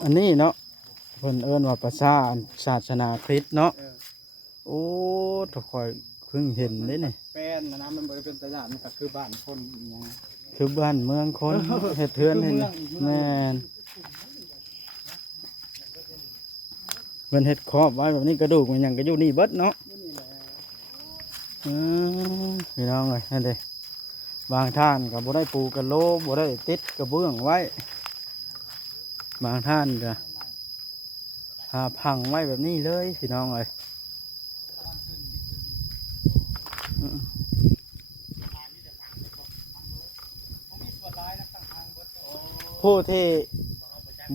อันนี้เนาะเพิ่นเอิ้นว่าประชาศาสนาคริสต์เนาะโอ้ทุกข่อยเพิ่งเห็นเด้นี่เป็นนะมันบ่ได้เป็นตลาดมันก็คือบ้านคนอหยัง คือบ้านเมืองคนเฮ็ดเทือนเฮ็ดแม่นเพิ่นเฮ็ดครอบไว้แบบนี้กระดูกมันหยังก็อยู่นี่เบิดเนาะพี่น้องเอ้ยนั่นเด้บางท่านก็บ่ได้ปูกระโหลบ่ได้ติดกระเบื้องไว้บางท่านก็หาพังไว้แบบนี้เลยพี่น้องเอ้ยผู้ที่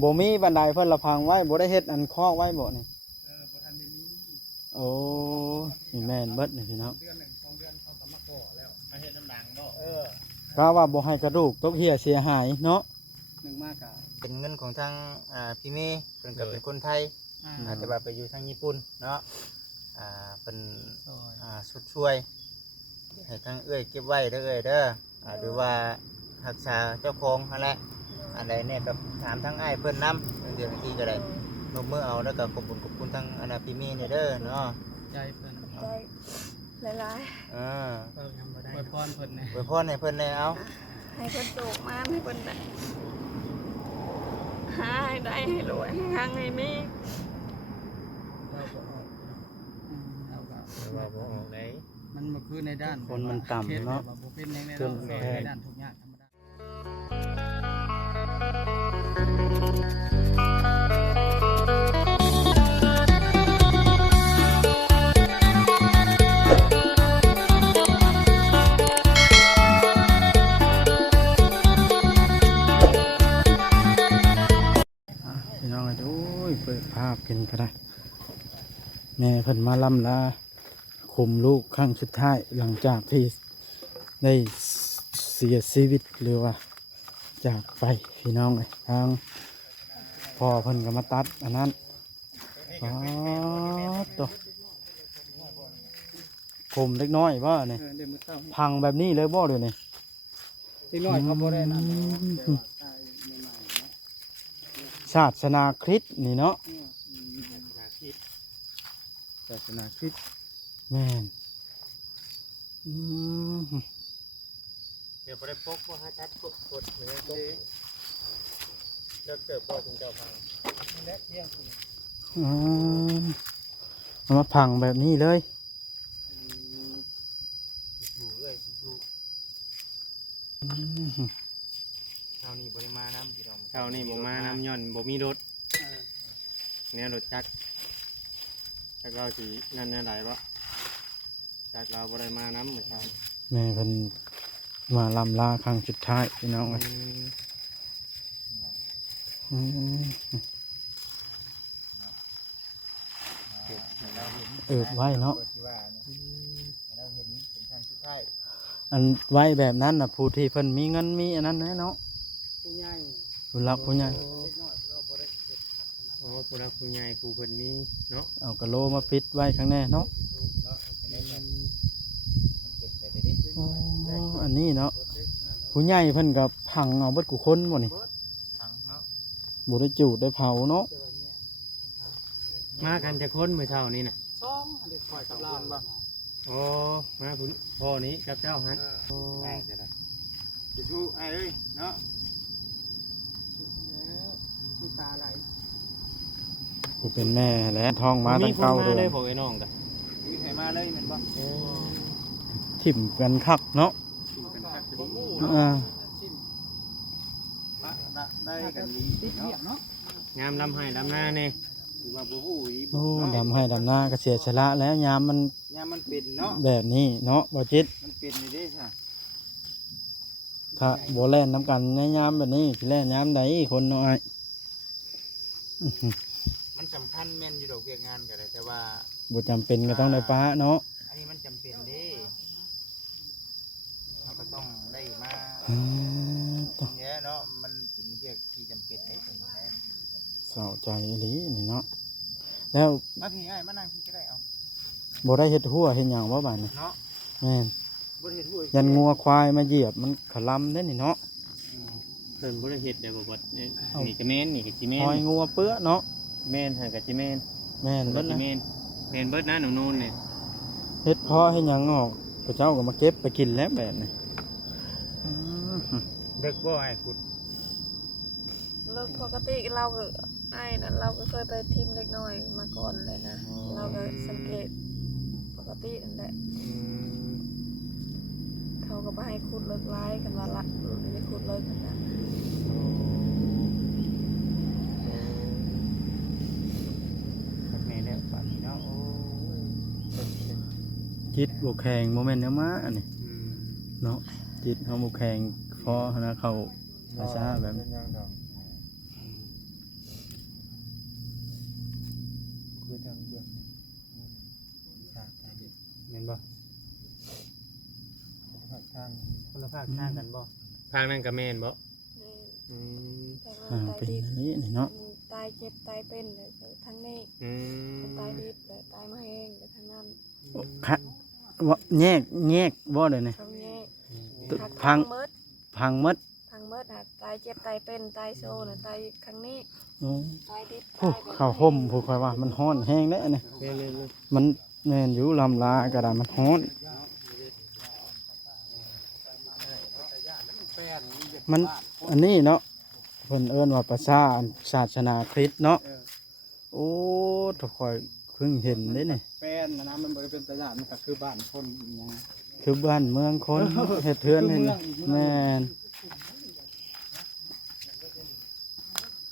บ่มีบันไดเพิ่นละพังไว้บ่ได้เฮ็ดอันคอกไว้บ่นี่บ่ทันได้มีโอ้นี่แม่นเบิดนี่พี่น้องเดือน1 2เดือนเขาก็มาก่อแล้วมาเฮ็ดน้ำดังบ่กะว่าบ่ให้กระดูกตกเหี่ยเสียหายเนาะ1มากะเป็นเงินของทางพี่เมย์เพิ่นก็เป็นคนไทยแต่ว่าไปอยู่ทางญี่ปุ่นเนาะเป็นสุดช่วยให้ทางเอ้ยเก็บไว้เด้อเอ้ยเด้อหรือว่ารักษาเจ้าของนั่นแหละอันใดเนี่ยก็ถามทางอ้ายเพิ่นนำเดือนทีก็ได้นมมือเอาแล้วก็ขอบคุณทางพี่เมย์เนี่ยเด้อเนาะใจเพิ่นใจหลายอวยพรเพิ่นนะอวยพรให้เพิ่นได้เอาให้เพิ่นโตมาให้เพิ่นได้หาให้ได้ให้รวยให้หังให้มีเราก็ว่าบ่ออกไหนมันบ่คือในด้านคนมันต่ำเนาะบ่เป็นในด้านทุกอย่างธรรมดาพี่น้องเอ้ยโอ้ยเปิดภาพกินก็ได้แม่เพิ่นมาล่ำลาคุมลูกครั้งสุดท้ายหลังจากที่ได้เสียชีวิตหรือว่าจากไปพี่น้องเอ้ยทางพ่อเพิ่นก็มาตัดอันนั้นอ๋อตัวคุมเล็กน้อยบ่นี่เดี๋ยวมื้อเช้าพังแบบนี้เลยบ่เดี๋ยวนี้เด็กน้อยเขาบ่ได้นั่นศาสนาคริสต์นี่เนาะศาสนาคริสต์แม่นเดี๋ยวบ่ได้ปกบ่หาตัดกดเหมือนตกเลิกเติบบ่ถึงเจ้าพังและเที่ยงคืนเอามาพังแบบนี้เลยถูเอ้ยถูเช้านี้บ่ได้มาน้ำพี่น้องเช้านี้บ่มาน้ำย่อนบ่มีรถเนี่ยรถจักเราสินั่นแน่ไหนวะจักเราบ่ได้มาน้ำเหมือนกันแม่เพิ่นมาลำลาครั้งสุดท้ายพี่น้องไว้เนาะอันไว้แบบนั้นน่ะผู้ที่เพิ่นมีเงินมีอันนั้นเนาะผู้ใหญ่ผู้หลักผู้ใหญ่โอ้ผู้รักผู้ใหญ่ผู้เพิ่นมีเนาะเอากะโหลมาปิดไว้ข้างแน่เนาะอันนี้เนาะผู้ใหญ่เพิ่นก็พังเอาเบิดกูคนบ่นี่บ่ได้จูดได้เผาเนาะมากันจะคนเมื่อเช้านี้น่ะ2อันนี้ข่อยกับลานบ่โอ้มาพุ่นพ่อนี้กับเจ้าหันได้จะได้จะชูไอ้เอ้ยเนาะน้ำตาไหลกูเป็นแม่แล้วท้องมาตั้งเก้าเดือนเลยพวกไอ้น้องกะมีใครมาเลยแม่นบ่ถิ่มกันคักเนาะได้กันดีเนาะงามลำให้ลำหน้านี่ถือว่าบ่ฮู้อีโอ้ดำให้ดำหน้าก็เสียชละแล้วยามมันเป็นเนาะแบบนี้เนาะบ่จิตมันเป็นนี่เด้ค่ะถ้าบ่แล่นน้ำกันในยามแบบนี้สิแล่นยามใดคนน้อยมันสำคัญแม่นอยู่ดอกเวียกงานก็ได้แต่ว่าบ่จำเป็นก็ต้องได้ป้าเนาะอันนี้มันจำเป็นเด้เราก็ต้องได้มาเนี้ยเนาะมันเป็นเวียกที่จำเป็นตรงนี้นะเศร้าใจอีหลีนี่เนาะแล้วมาพี่ให้มานั่งพี่ก็ได้เอาบ่ได้เฮ็ดหัวเฮ็ดหยังบ่บาดนี้เนาะแม่นบ่ได้เฮ็ดหัวยันงัวควายมาเหยียบมันขลำเด้นี่เนาะ เพิ่นบ่ได้เฮ็ดได้บ่เบิดนี่ก็แม่นนี่ก็สิแม่น หอยงัวเปื้อเนาะ แม่นหั่นก็สิแม่น แม่น เบิ เบิ ด ด นะ นะ แม่นแม่นเบิดนะหนูนูนเนี่ย เฮ็ดเพาะให้หยังออกพระเจ้าก็มาเก็บไปกินแล้วแบบนี้อืม เด็กบ่ไอ้ขุด เลิกปกติเราก็ไอ้นั่นเราก็เคยไปทีมเล็กน้อยมาก่อนเลยนะเราก็สังเกตปกตินั่นแหละเขาก็ไปให้ขุดเลิกไล่กันว่าละไม่ได้ขุดเลิกกันนะ แม่แล้วป่านนี้เนาะโอ้ย จิตบ่แข็งบ่แม่นแนวมาอันนี้เนาะจิตเฮาบ่แข็งพอนะเข้าภาษาแบบนี้ คือทางเบื้องชาติเด็ดแม่นบ่คนละภาคทางกันบ่ ทางนั้นก็แม่นบ่ นี่ อืม แต่ว่า อ่า ตาย เป็น ดิบ อันนี้นี่เนาะ ตายเจ็บตายเป็นเลยทั้งนี้ อืม เป็นตายดิบเลยตายมาเองเลยทั้งนั้น ค่ะว่าแยกบ่ได้นี่ ตรงนี้ พัง เมิด พังหมด พังเมิดหาตายเจ็บตายเป็นตายโซ่น่ะตายครั้งนี้ โอ้ ตายดิบ โห ตายแบบ ข้าวห่มผู้คอยว่ามันฮ้อนแห้งเด้ออันนี้ เรื่อย มันแม่นอยู่ลำลากระดาษมันฮ้อนมันอันนี้เนาะเพิ่นเอิ้นว่าประชาศาสนาคริสต์เนาะโอ้ถ้าคอยเพิ่งเห็นเด้นี่ แป้นนะมันบ่ได้เป็นตลาดมันก็คือบ้านคนอหยัง คือบ้านเมืองคนเฮ็ดเทือนให้นี่แม่น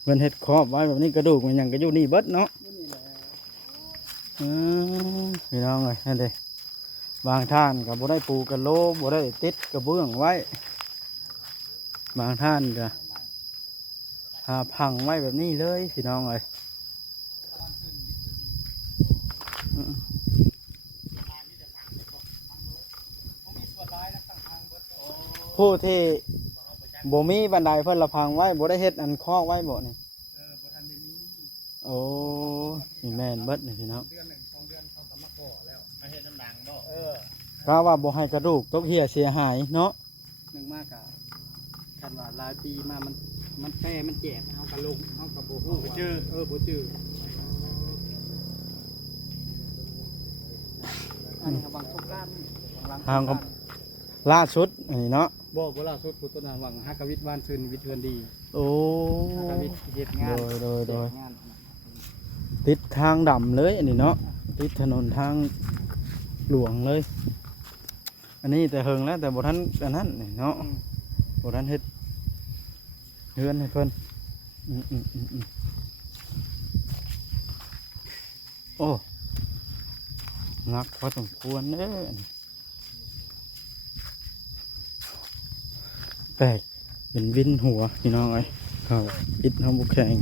เพิ่นเฮ็ดครอบไว้แบบนี้กระดูกมันหยังก็อยู่นี่เบิดเนาะพี่น้องเอ้ยนั่นเด้บางท่านก็บ่ได้ปูกระโหลบ่ได้ติดกระเบื้องไว้ บางท่านก็หาพังไว้แบบนี้เลยพี่น้องเอ้ยผู้ที่บ่มีบันไดเพิ่นละพังไว้บ่ได้เฮ็ดอันคอกไว้บ่นี่โอ้นี่แม่นเบิดนี่พี่น้อง เดือน1 2เดือนเขาก็มาก่อแล้ว มาเฮ็ดน้ำดังบ่ กะว่าบ่ให้กระดูกตกเหี่ยเสียหายเนาะ หนึ่งมากะคันว่าหลายปีมามันแป้มันแจกเฮาก็ลงเฮาก็บ่ฮู้ว่าบ่จื้ออันนี้ก็บางทุกการหลัง ทางกับล่าสุดอันนี้เนาะ บ่ล่าสุดผู้ต้นน่ะหวังฮักกะวิทย์บ้านซื่นวิทย์เทือนดี โอ้ ฮักกะวิทย์เฮ็ดงาน โดย งาน ติดทางดำเลยอันนี้เนาะติดถนนทางหลวงเลย อันนี้แต่เฮิงแล้วแต่บ่ทันอันนั้นนี่เนาะบ่ทันเฮ็ดเฮือนให้เพิ่นอืมโอ้นักพอสมควรเด้ออันนี้แปลกเป็นวินหัวพี่น้องเอ้ยเขาปิดเฮาบ่แข็ง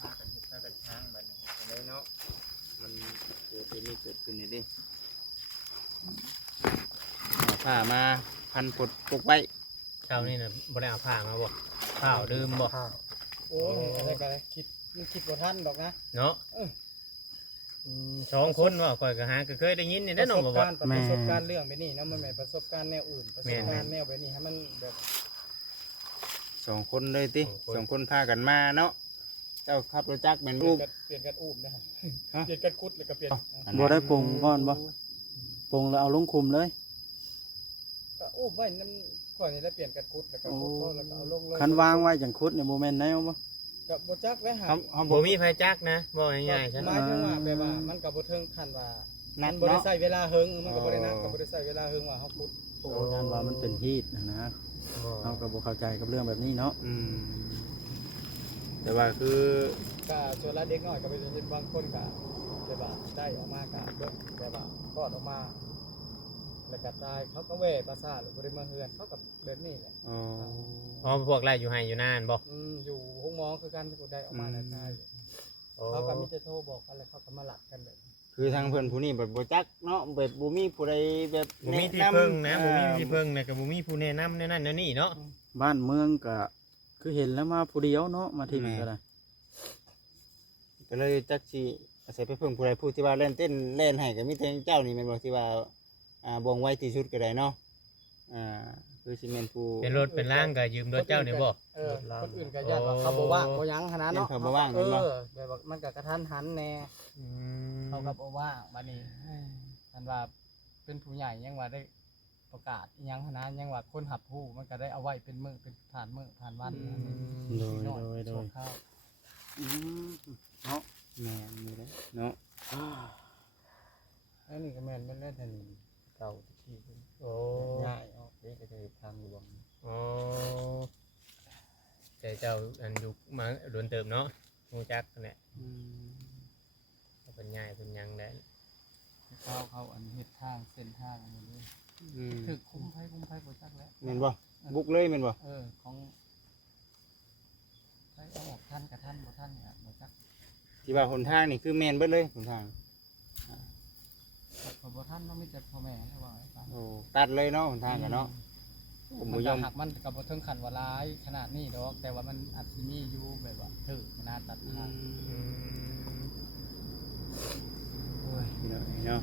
พากันเฮ็ดพากันช้างบัดนี้ได้เนาะมันเกิดเป็นนี่เกิดขึ้นนี่ดิผ้ามาพันปดปกไว้ เช้านี่น่ะบ่ได้เอาผ้ามาบ่ผ้าดื่มบ่ โอ้ยอะไรก็คิดมันคิดบ่ทันดอกนะ เนาะสองคนว่าข่อยก็หาก็เคยได้ยินนี่ ป ได้ ระ น้ ส อง บ บ่บ่ การณ์ประสบการณ์เรื่องแบบนี้เนาะมันแม่นประสบการณ์แนวอื่นประสบการณ์แนวแบบนี้ให้มันแบบ สองคนเลยติสองคนพากันมาเนาะเจ้าขับรถจักรแม่นรูป เปลี่ยนกันอุ้มนะครับเปลี่ยนกันคุดแล้วก็เปลี่ยน บ่ได้ปรุงก่อนบ่ปรุงแล้วเอาลงคุมเลย ก็อุ้มไว้น้ำก่อนนี่แล้วเปลี่ยนกันคุดแล้วก็คุดพอแล้วก็เอาลง คันวางไว้จังคุดเนี่ยโมเมนต์แนวบ่ กับบ่จักแล้วหา บ่มีไผจักนะบ่ง่ายๆใช่ หมายถึงว่าแบบว่ามันก็บ่ถึงขั้นว่ามันบ่ได้ใช้เวลาเฮิงมันก็บ่ได้นักก็บ่ได้ใช้เวลาเฮิงว่าเฮาคุด โอ้ยันว่ามันเป็นฮีตนะเราก็บ่เข้าใจกับเรื่องแบบนี้เนาะ แต่ว่าคือ ก็ส่วนละเด็กน้อยก็ไปเห็นบางคนก็แบบว่าได้ออกมาก็เบิ่งแบบว่าคลอดออกมาแล้วก็ตายเขาก็แว่ประสาทหรือบ่ได้มาเฮือนเขาก็แบบนี้แหละ อ๋อพวกไรอยู่ไห้อยู่นานบ่ อยู่ห้องหมอคือกันที่กูได้ออกมาในตายเขาก็มีแต่โทรบอกกันแล้วเขาก็มาหลับกันแบบ คือทางเพื่อนผู้นี้แบบบ่จักเนาะแบบบ่มีผู้ใดแบบ บ่มีที่พึ่งนะบ่มีที่พึ่งนะก็บ่มีผู้แนะนำแนวนั้นแนวนี้เนาะ บ้านเมืองก็คือเห็นแล้วมาผู้เดียวเนาะมาที่นี่ก็ได้ ก็เลยจักสิอาศัยไปเพิ่งผู้ใดผู้ที่ว่าเล่นเต้นเล่นให้ก็มีแต่เจ้านี่แม่นบ่ที่ว่า บ่งไวที่สุดก็ได้เนาะคือสิแม่นผู้ เป็นรถเป็นล่างก็ยืมรถเจ้านี่บ่ คนอื่นก็ญาติว่าเขาบ่ว่างบ่หยังขนาดเนาะ เห็นเขาบ่ว่างเห็นบ่ แบบว่ามันก็กระทันหันแน่ อืม เขาก็บ่ว่างบัดนี้ท่านว่าเป็นผู้ใหญ่ยังว่าได้ประกาศอิหยังขนาดยังว่าคนหับผู้มันก็ได้เอาไว้เป็นมื้อเป็นผ่านมื้อผ่านวัน โดย น้อย โดยโด ชั่วย คราว เนาะแม่นอยู่เด้อเนาะ อันนี้ก็แม่นเล่นทันเก่าที่ขี้ โอ้ ง่ายออกเด็กก็จะทางหลวง อ๋อแต่เจ้าอันอยู่มาโดนเติมเนาะรู้จักนั่นแหละเป็นใหญ่เป็นหยังได้ เขาอันเฮ็ดทางเส้นทางอันนี้เลย อืม ถึกคุ้มไผบ่จักแล้ว แม่นบ่บุกเลยแม่นบ่ ของไปเอาออกทันกับทันบ่ทันเนี่ยบ่จัก ที่ว่าหนทางนี่คือแม่นเบิดเลยหนทาง พอบ่ทันมันมีแต่พ่อแม่ให้ว่าให้ฟัง โอ้ตัดเลยเนาะหนทางกันเนาะผม มั บ่ น ย ก็ อม หักมันก็บ่ถึงขั้นว่าร้ายขนาดนี้ดอกแต่ว่ามันอาจสิมีอยู่แบบว่าถึกขนาดตัดทาง อืม โอ้ยเนาะ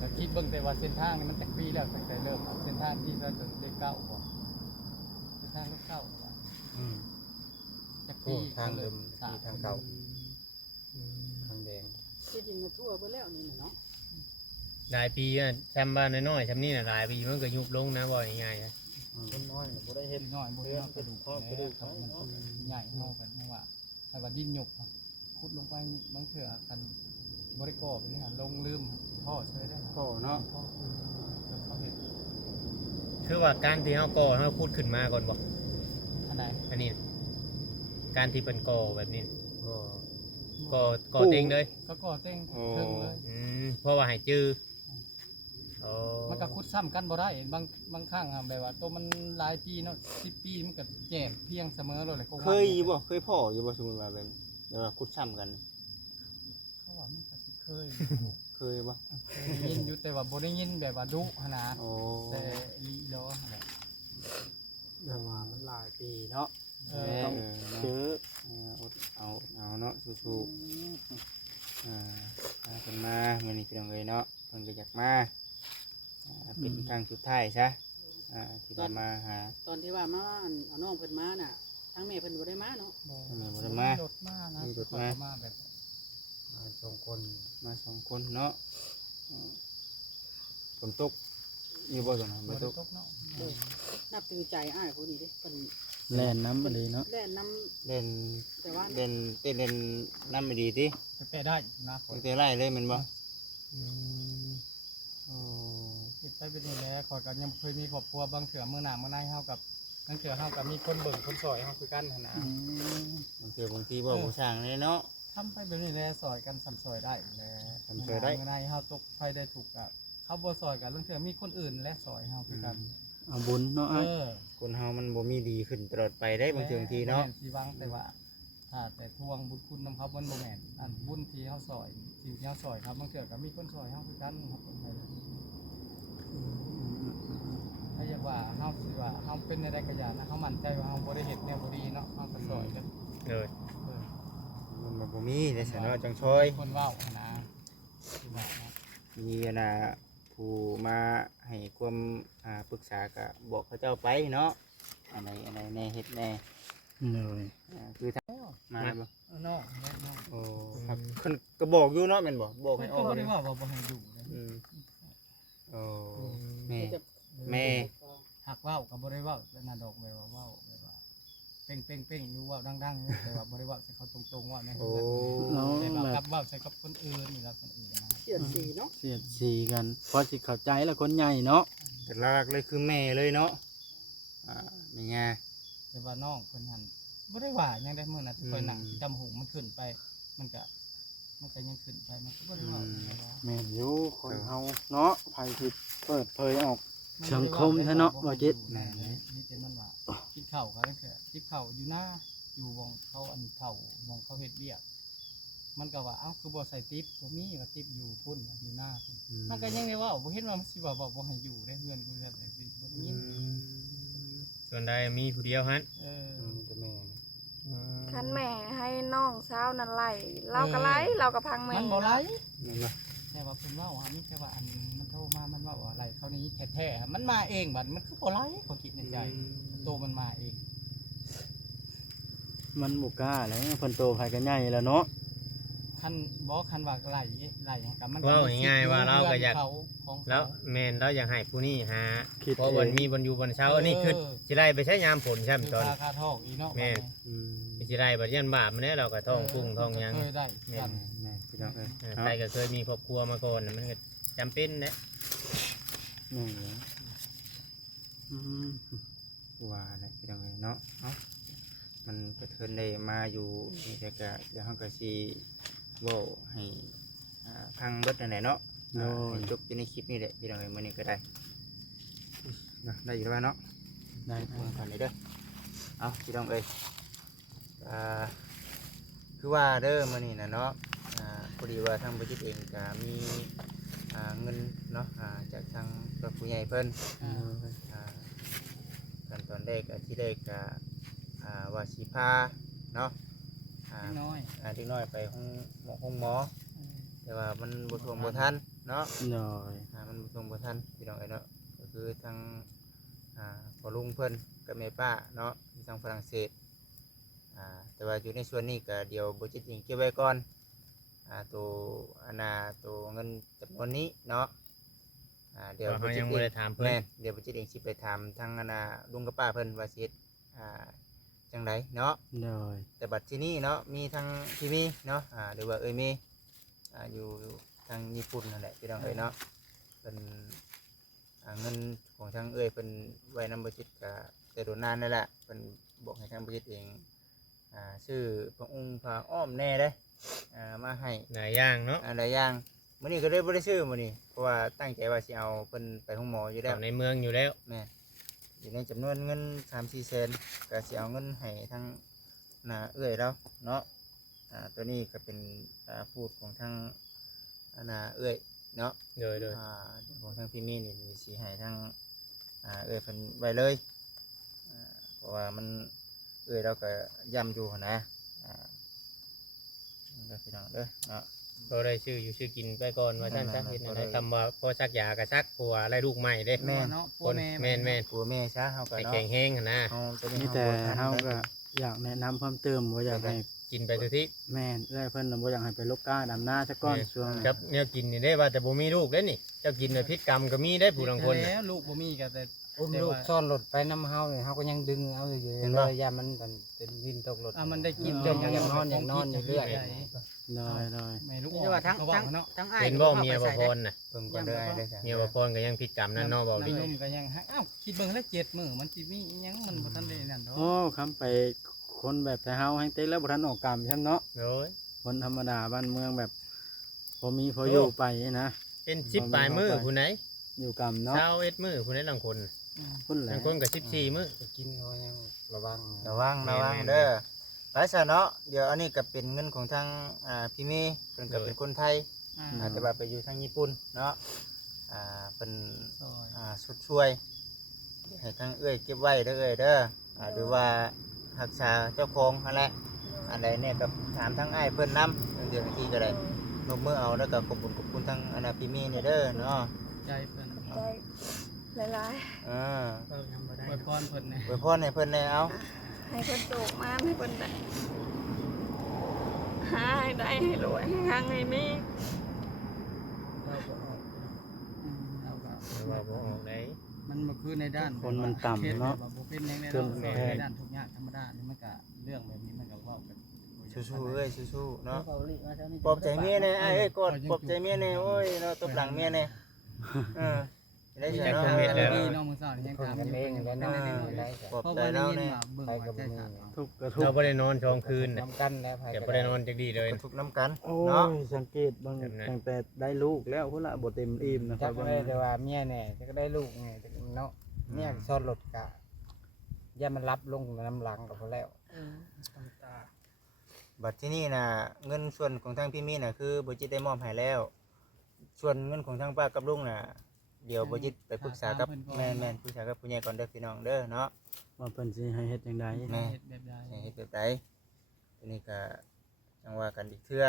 ก็คิดเบิ่งแต่ว่าเส้นทางนี่มันจักปีแล้วตั้งแต่เริ่มเอาเส้นทางที่เราจนได้เก้าบ่เส้นทางลูกเก้าแต่ว่า อืม จักปีทางเดิมทางเก่า ทางแดง ที่จริงก็ทั่วไปแล้วนี่น่ะเนาะ หลายปีอ่ะแชมบ้านน้อยๆแชมนี่น่ะหลายปีมันก็ยุบลงนะบ่ง่ายๆนะ คนน้อยบ่ได้เฮ็ดน้อยบ่ได้กระดูกข้อกระดูกครับมันใหญ่เฮากันจังว่าแต่ว่าดินหยกขุดลงไปบางเทื่อกันบ่ได้ก่อไปนี่หั่นลงลืมท่อเฉยได้ พ่อเนาะ ท่อเขาเฮ็ด คือว่าการที่เฮาก่อเฮาพูดขึ้นมาก่อนบ่ อันใด อันนี้การที่เป็นก่อแบบนี้ ก็ ก่อเต็งเลย ก็ก่อเต็งเทิงเลย เพราะว่าให้จื้อโอ้ มันก็ขุดซ้ำกันบ่ได้บางครั้งแบบว่าตัวมันหลายปีเนาะ10 ปีมันก็แจกเพียงเสมอเลย เคยอยู่บ่เคยพ่ออยู่บ่สมมุติว่าแบบว่าคุดซ้ำกัน เขาว่ามันก็สิเคย เคยบ่ ได้ยินอยู่แต่ว่าบ่ได้ยินแบบว่าดุขนาด โอ้ แต่ลีล้อหั่นแหละ เดี๋ยวว่ามันหลายปีเนาะ ต้อง เจอ เอาเนาะสู้ๆพาเพิ่นมามื้อนี้พี่น้องเอ้ยเนาะเพิ่นก็อยากมาเป็นครั้งสุดท้ายซะที่ว่ามาหา ตอนที่ว่ามาเอาน้องเพิ่นมาน่ะทางแม่เพิ่นบ่ได้มาเนาะ รถมานะมาแบบมา2 คน มา2คนเนาะฝนตกอยู่บ่ตรงนั้น บ่ บ่ต ได้ ก ตกเนาะ นับถือใจอ้ายผู้นี้เด้เพิ่น แล่นน้ำอะไรเนาะ แล่นน้ เล่น ำแต่ว่า เล่นเล่นน้ำไม่ดีติ แต่ได้นะขอ ตั้งแต่ไล่เลยแมันบ่โอ้ คิดไปเป็นนี่แหละขอยก็ยังเคยมีครอบครัวบางเถื่อมื้อหน้ามื้อในเฮากับบางเถื่อเฮาก็มีคนเบิ่งคนซอยเฮาคือกันหั่นนะ บางเทื่อบางทีบ่ผู้สร้างเลยเนาะ ทำไปแบบนี้แหละซอยกันสำซอยได้แหละ สำซอยได้ มื้อในเฮาตกไฟได้ถูกอ่ะเขาบ่ซอยกันบางเถื่อมีคนอื่นและซอยเฮาคือกัน เอาบุญเนาะ เอ อ้าย อ คนเฮามันบ่มีดีขึ้นตลอดไปได้บางเทื่อบางทีเนาะ แม่สิหวังแต่ว่าถ้าแต่ทวงบุญคุณนำเขามันบ่แม่นอันบุญที่เฮาซอยที่เฮาซอยครับบางเทื่อก็มีคนซอยเฮาคือกันครับคนไทยถ้าอยากว่าเฮาสิว่าเฮาเป็นในใดก็อย่านะเฮามั่นใจว่าเฮาบ่ได้เฮ็ดแนวบ่ดีเนาะเฮาก็ซอยกัน เลย มันบ่มีแต่ซะเนาะจังช่วย คนเว้านะที่ว่านะ มีน่ะผู้มาให้ความปรึกษาก็บอกเขาเจ้าไปเนาะอะไรแน่เฮ็ดแน่ เลย คือทางมาแล้วบ่ น้องแม่น้อง โอ้ครับเพิ่นก็บอกอยู่เนาะแม่นบ่บอกให้อ ก็ อก บ่ เล ได้ ย ว่าบ่ให้อยู่นะ โอ้แม่ จะ แม่ หักเว้าก็บ่ได้เว้าแต่น่ะดอกแบบว่าเว้าแบบว่าเป้งๆอยู่เว้าดังๆอยู่แต่ว่าบ่ได้เว้าใส่เขาตรงๆว่าแม่น โอ้ เนาะ แต่ว่า แบ กับบ เว้าใส่กับคนอื่นนี่ล่ะคนอื่นนะ เสียดสีเนาะ เสียดสีกันพอสิเข้าใจแล้วคนใหญ่เนาะ แต่หลักๆเลยคือแม่เลยเนาะแม่ย่า แต่ว่าน้องเพิ่นหั่นบ่ได้ว่าหยังได้มื้อน่ะคอยนั่งที่ตำหูมันขึ้นไป มันก็ยังขึ้นไปมันก็บ่ได้ว่าหยังนะ แม่นอยู่คนเฮาเนาะไผสิเปิดเผยออก สังคมแท้เนาะว่าจิต แม่นี่เป็นมันว่ากินข้าวก็ได้แค่กินข้าวอยู่หน้าอยู่วงเขาอันเฒ่ามองเขาเฮ็ดเวียกมันก็ว่าเอ้าคือบ่ใส่ติ๊บบ่มีว่าติ๊บอยู่พุ่นอยู่หน้าพุ่นมันก็ยังได้ว่าบ่เห็นว่ามันสิว่าบ่ให้อยู่ได้เฮือนกูแบบไอ้สิบ่ได้ยิน ส่วนใดมีผู้เดียวฮะ เออ แต่แม่ คันแม่ให้น้องสาวนั่นไล่เราก็ไล่เราก็พังแม่ มันบ่ไหล แม่นบ่ แต่ว่าเพิ่นเว้าว่ามีแค่ว่าอันมัน โทรมามันว่าอะไรเขานี้แท้ๆมันมาเองบัดมันคือบ่ไหลเขาคิดในใจโตมันมาเอง มันบ่กล้าแล้วเพิ่นโตไผก็ใหญ่แล้วเนาะ คันบ่คันว่าไหลกับมัน เว้าง่ายๆว่าเราก็อยาก เขาของเขา แล้วแม่นเราอยากให้ผู้นี้หา คิด เพราะวันมีบนอยู่บนเช้าอันนี้คือสิได้ไปใช้ยามผลใช่ไหม คือ ตอน คาทอกอีเนาะ แม่น อืม สิได้บัดยันบาปมันแน่เราก็ท้องกุ้งท้องหยัง เคยได้ แม่ กัน น แม่พี่น้องเอ้ย ใครก็เคยมีครอบครัวมาก่อนน่ะมันก็จำเป็นนะ แม่นแล้วอืมว่าแหละพี่น้องเอ้ยเนาะเอ้ามันกระเทินได้มาอยู่นี่แต่ก็เดี๋ยวเฮาก็สิเว้าให้พังเบิดนั่นแหละเนาะให้จบอยู่ในคลิปนี้แหละพี่น้องเอ้ยมื้อนี้ก็ได้เนาะได้อยู่แล้วเนาะได้ผ่านนี้เด้อเอาพี่น้องเอ้ยคือว่าเด้อมื้อนี้น่ะเนาะพอดีว่าทางบริษัทเองก็มีเงินเนาะจากทางผู้ใหญ่เพิ่นขั้นตอนแรกที่แรกก็ว่าสิพาเนาะน้อย เด็กน้อยไปห้องหมอแต่ว่ามันบ่ทวงบ่ทันเนาะมันบ่ทวงบ่ทันพี่น้องเอ้ยเนาะก็คือทางพ่อลุงเพิ่นกับแม่ป้าเนาะที่ทางฝรั่งเศสแต่ว่าอยู่ในส่วนนี้ก็เดี๋ยวบริษัทเองเก็บไว้ก่อนตัวตัวเงินจำนวนนี้เนาะเดี๋ยว เขายังบ่ได้ถามเพิ่น เดี๋ยวบริษัทเองสิไปถามทางลุงกับป้าเพิ่นว่าสิเฮ็ดจังไดเนาะแต่บัดที่นี่เนาะมีทางพี่มีเนาะหรือว่าเอ้ยมีอยู่ทางญี่ปุ่นนั่นแหละพี่น้องเอ้ยเนาะเป็นเงินของทางเอ้ยเป็นไว้นำบริษัทก็แต่โดนนานนั่นแหละเป็นบอกให้ทางบริษัทเองชื่อพระองค์พระอ้อมแน่ได้มาให้ หลายอย่างเนาะ หลายอย่างมื้อนี้ก็ได้บ่ได้ซื้อมื้อนี้เพราะว่าตั้งใจว่าสิเอาเพิ่นไปห้องหมออยู่แล้ว ในเมืองอยู่แล้ว แม่อยู่ในจำนวนเงิน 3-4 แสนก็สิเอาเงินให้ทั้งเอื้อยเราเนาะตัวนี้ก็เป็นพูดของทางเอื้อยเนาะ โดย ของทางพี่มีนี่สิให้ทางเอื้อยเพิ่นไว้เลยเพราะว่ามันเอื้อยเราก็ย้ำอยู่หั่นนะเด้อพี่น้องเด้อเนาะ ก็ได้ชื่ออยู่ชื่อกินไปก่อนว่าซั่นซะเฮ็ดอะไรคำว่าพอชักยากะชักผัวอะไรลูกใหม่เด้ แม่ เนาะ คนแม่น ผัวแม่ซะเฮาก็ ไป เนาะ แข็งแห้งหั่นนะ มีแต่เฮาก็อยากแนะนำเพิ่มเติมว่าอยากให้ กินไปทุกที่ แม่เอื้อยเพิ่นบ่อยากให้ไปลกกาดำหน้าซะก่อนช่วง ครับแนวกินนี่ได้ว่าแต่บ่มีลูกเด้นี่เจ้ากินพิษกรรมก็มีได้ผู้บางคน แล้วลูกบ่มีก็แต่ อุ้มลูกซ่อนรถไปน้ำเฮาเนี่ยเฮาก็ยังดึงเอาอยู่เลยยามันเป็นวินตกรถ มันได้กิน จนยังนอนอยู่เรื่อย น้อย ไม่รู้ แต่ว่าทั้ง เขาบอกเนาะ ทั้งอ้าย เป็นบ่เมียบ่พรน่ะ เพิ่นก็ได้ได้จ้ะ เมียบ่พรก็ยังพิษกรรมนั่นเนาะบ่ดิ น้ำนมก็ยังให้คิดเบิ่งแล้ว7 มื้อมันสิมีอิหยังมันบ่ทันได้นั่นดอก โอ้คำไปคนแบบแต่เฮาให้เต็กแล้วบ่ทันออกกรรมซั่นเนาะ โอ้ย คนธรรมดาบ้านเมืองแบบพอมีพออยู่ไปนะ เป็น10ปลายมื้อผู้ไหน อยู่กรรมเนาะ 21มื้อผู้ไหนบางคน พุ่นแหละ บางคนก็14มื้อ กินเขายังระวัง ระวังเด้อหลายซะเนาะเดี๋ยวอันนี้ก็เป็นเงินของทางพี่เมย์เพิ่นก็เป็นคนไทยแต่ว่าไปอยู่ทางญี่ปุ่นเนาะเป็นสุดช่วยให้ทางเอื้อยเก็บไว้เด้อเอ้ยเด้อหรือว่ารักษาเจ้าของนั่นแหละอันใดเนี่ยก็ถามทางอ้ายเพิ่นนำเดือนที่ก็ได้นกมือเอาแล้วก็ขอบคุณทางพี่เมย์นี่เด้อเนาะ ใจเพิ่น ใจหลาย อวยพรเพิ่นนะ อวยพรให้เพิ่นได้เอา ๆให้เพิ่นโตมาให้เพิ่นได้หาให้ได้ให้รวยให้หังให้มี เราก็ ว่าบ่ออกได้ มันบ่คือในด้าน คนมันต่ำเนาะ บ่เป็นในด้านทุกอย่างธรรมดานี่มันก็เรื่องแบบนี้มันก็เว้ากัน สู้ๆเอ้ยสู้ๆเนาะ เกาหลีมาเท่านี้ ปลอบใจเมียเนี่ยไอ้เอ้ยกดปลอบใจเมียเนี่ยโอ้ยเนาะตบหลังเมียเนี่ยได้ มี เสีย แต่ เนาะ คอมเมนต์ดีเนาะมื้อเช้านี่ยัง คน ถาม กัน อยู่ เองแล้วน้อยได้ ปลอบ เพราะ ใจ ว่า เรา นี่ เนี่ย เบิ่ง ไป ว่า กับ ใจ มือ ขาด ทุกกระทุ เรา ก บ่ได้นอนช่องคืนน่ะ น้ำกันแล้ว แต่บ่ได้นอนจักดีเลย กระทุกน้ำกัน โอ้ เนาะ ยสังเกตบางตั้งแต่ได้ลูกแล้วพุ่นละบ่เต็มอิ่มนะค จั รั ก บ เลยแต่ว่าเมียเนี่ยจะก็ได้ลูกไงเนาะเมียซ่อนรถกะย่ามันรับลงน้ำหลังกับพอแล้ว บัดที่นี่น่ะเงินส่วนของทางพี่มีน่ะคือบ่จิตได้มอบให้แล้ว ส่วนเงินของทางป้ากับลุงน่ะเดี๋ยวบ่จิตไปปรึกษากับแม่นปรึกษากับผู้ใหญ่ก่อนเด้อพี่น้องเด้อเนาะว่าเพิ่นสิให้เฮ็ดจังได๋ แม่เฮ็ดแบบใด ให้เฮ็ดแบบใดทีนี้ก็จังว่ากันอีกเทื่อ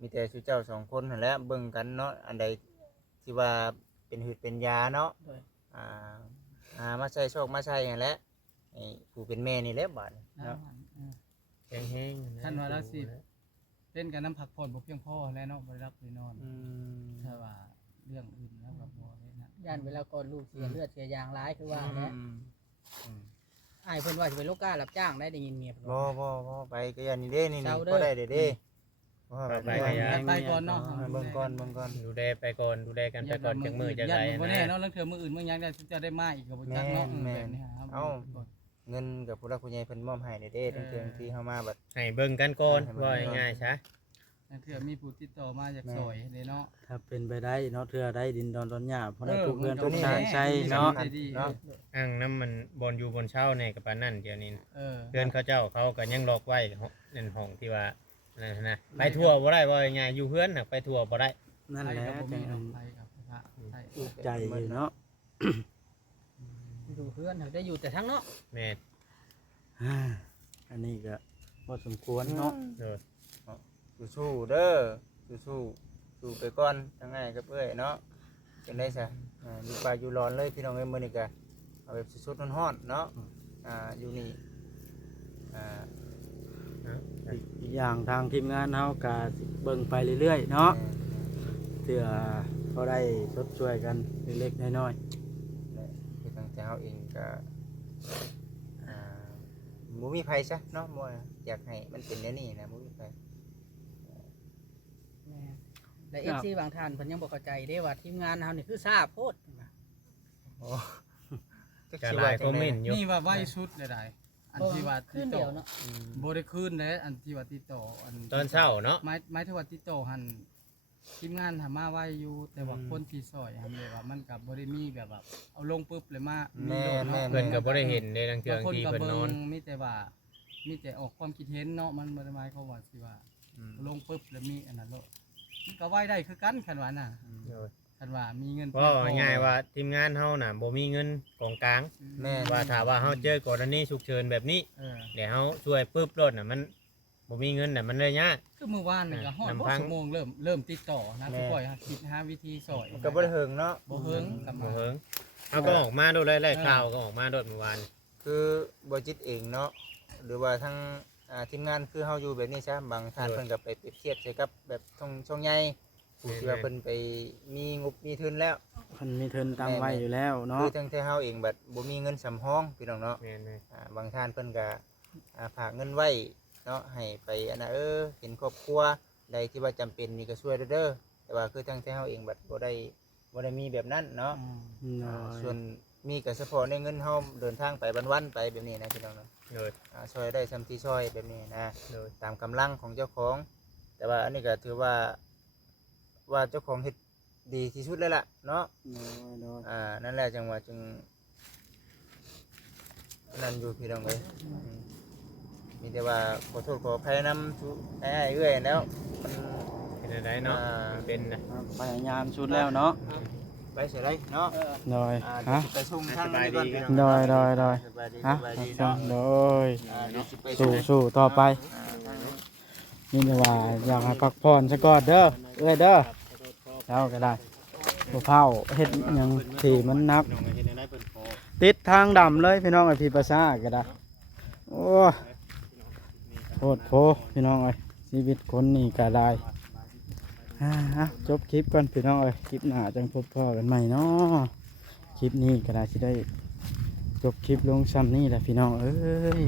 มีแต่ชูเจ้า2คนนั่นแหละเบิ่งกันเนาะอันใดที่ว่า เป็นหืดเป็นยาเนาะ โดย มาใส่โชคมาใส่อย่างแหละไอ้ผู้เป็นแม่นี่แหละบาดนี่ น้ เนาะ แห้งๆ ท่านว่าเราสิเป็นกับน้ำผักผ่อนบ่เพียงพอแล้วเนาะบ่ได้รับได้นอน อืม ถ้าว่าเรื่องอื่นแล้วก็บ่ได้นะ ย่านเวลาก่อนลูกเสียเลือดเสียยางร้ายคือว่า อื เนี่ย ม อ้ายเพิ่นว่าสิเป็นลูกก้ารับจ้างได้ยินเมียเพิ่น บ่ ว่า บ่ไปก็อย่างนี้เด้นี่ เช้าเด้ ก็ อ ได้เด้บ่ ไปก็ยัง ไปก่อนเนาะ เบิ่งก่อนเบิ่งก่อน ดูแลไปก่อนดูแลกันไปก่อนจักมือจัก ยั ไร นบ่แน่ นะ เนาะแล้วเทื่อมื้ออื่นมื้อหยังได้จะได้มาอีกก็บ่จักเนาะแบบนี้ครับ เงินกับผู้รักผู้ใหญ่เพิ่นมอบให้เด้ทั้งๆที่เฮามาบัด ให้เบิ่งกันก่อนว่าง่ายๆซะ แล้วเทื่อมีผู้ติดต่อมาจากซอยเด้เนาะ ถ้าเป็นไปได้เนาะเทื่อได้ดินดอนต้นหญ้าพอได้ เออ ปลูกเรือน มัน ป ก็ ลูก มี ชายใช้เนาะ เนาะ อ้างน้ำมันบอนอยู่บนเช่าเนี่ยกับปานนั่นเดี๋ยวนี้นะ เออ เพื่อนเขาเจ้าเขาก็ยังล็อกไว้นั่นห้องที่ว่านั่นนะไปทั่วบ่ได้ว่าง่ายๆอยู่เพื่อนน่ะไปทั่วบ่ได้ นั่นแหละ ไปกับบ่ จั มี ง เนาะไปกับพระไทย อุกใจอยู่เนาะ อยู่เพื่อนได้อยู่แต่ทั้งเนาะ แม่น อันนี้ก็พอสมควรเนาะ โดย สู้ๆเด้อสู้ๆสู้ไปก่อนทั้งง่ายกับเอ้ยเนาะจังได๋ซะอยู่ป่าอยู่ร้อนเลยพี่น้องเอ้ยมื้อนี้ก็เอาแบบสุดๆร้อนๆเนาะอยู่นี่อ่า อีกอย่างทางทีมงานเฮาก็สิเบิ่งไปเรื่อยๆเนาะเพื่อพอได้ชดช่วยกันเล็กๆน้อย คือทางเจ้าเองก็บ่มีไผซะเนาะบ่อยากให้มันเป็นแนวนี้นะบ่มีไผ และ FC บางท่านเพิ่นยังบ่เข้าใจเด้ว่าทีมงานเฮานี่คือทราบโพด โอ้จัก ก็ สิ หลายคอมเมนต์อยู่ นี่ว่าไว้สุดเลยได้อันที่ว่า ขึ้ ติ น ด เดี ต่ ยว อ เนาะ บ่ได้คืนเด้อันที่ว่าติดต่ออัน ตอนเช้าเนาะ ไม้ที่ว่าติดต่อหันทีมงานหามาไว้อยู่แต่ว่าคนที่ซอยหันเลยว่ามันก็บ่ได้มีแบบว่าเอาลงปุ๊บเลยมามีโดดเนาะ เพิ่นก็บ่ได้เห็นในทางเทือง บางคน ที่ ก็ เพิ่น เบิ่ นอน งมีแต่ว่ามีแต่ออกความคิดเห็นเนาะมันบ่ได้หมายความว่าสิว่าลงปุ๊บแล้วมีอันนั้นโลดมันก็ไว้ได้คือกันคันว่าน่ะ โดย คันว่ามีเงิน เพราะง่ายๆว่าทีมงานเฮาน่ะบ่มีเงินกองกลาง แม่ ว่าถ้าว่าเฮาเจอกรณีฉุกเฉินแบบนี้ เออ เดี๋ยวเฮาช่วยปึ๊บรถน่ะมันบ่มีเงินน่ะมันเลยยาก คือมื้อวานนี่ก็ฮอด ลำ บ่ พัง ชั่วโมงเริ่มติดต่อนะคือปล่อยคิดหาวิธีซอย ก็บ่ได้เฮิงเนาะ บ่เฮิงกลับ บ่ มา เฮิงเฮาก็ออกมาโดดไล่ๆข่าวก็ออกมาโดดเมื่อวาน คือบ่จิตเองเนาะหรือว่าทั้งทีมงานคือเฮาอยู่แบบนี้ซะบางท่านเพิ่นก็ไปเปรียบเทียบใส่กับแบบช่องใหญ่ผู้ที่ว่าเพิ่นไปมีงบมีทุนแล้ว ๆมันมีเทินตั้งไว้อยู่แล้วเนาะ คือทั้งที่เฮาเองบัดบ่มีเงินสำรองพี่น้องเนาะ แม่นเลย บางท่านเพิ่นก็ฝากเงินไว้เนาะให้ไปอันน่ะเห็นครอบครัวใดที่ว่าจำเป็นนี่ก็ช่วยเด้อแต่ว่าคือทั้งที่เฮาเองบัดบ่ได้มีแบบนั้นเนาะ น้อย ส่วนมีก็เฉพาะในเงินเฮาเดินทางไปวันๆไปแบบนี้นะพี่น้องเนาะ โดย ช่วยได้ซ้ำที่ช่วยแบบนี้นะ โดย ตามกำลังของเจ้าของ แต่ว่าอันนี้ก็ถือว่าเจ้าของเฮ็ดดีที่สุดแล้วล่ะเนาะ น้อย นั่นแหละจังหวะจึงนั่นอยู่พี่น้องเลยมีแต่ว่าขอโทษขออภัยนำทุกไอ้เอื้อยแล้วมัน เป็นอะไรเนาะมันเป็นนะ พยายามสุดแล้วเนาะ ไปเสียได้เนาะ น้อย เดี๋ย ฮะ วสิไปส่งทางนี้ก่อนพี่น้อง น้อยน้อยน้อย สบายดี ฮะ สบายดี ฟั เนาะ งโดย เดี๋ยวสิไป สู้ต่อไป ทางนี้ นี่แต่ว่าอยากให้พักผ่อนซะก่อนเด้อเอ้ยเด้อแล้วก็ได้บ่เผาเฮ็ดหยังที่มันหนัก น้องเฮ็ดได้เพิ่นขอ ติดทางดำเลยพี่น้องไอ้พี่ภาษาก็ได้โอ้ยโคตรโพพี่น้องเอ้ยชีวิตคนนี่ก็ได้จบคลิปก่อนพี่น้องเอ้ยคลิปหน้าจังพบพ่อกันใหม่เนาะคลิปนี้ก็ได้สิได้จบคลิปลงซ้ำนี่แหละพี่น้องเอ้ย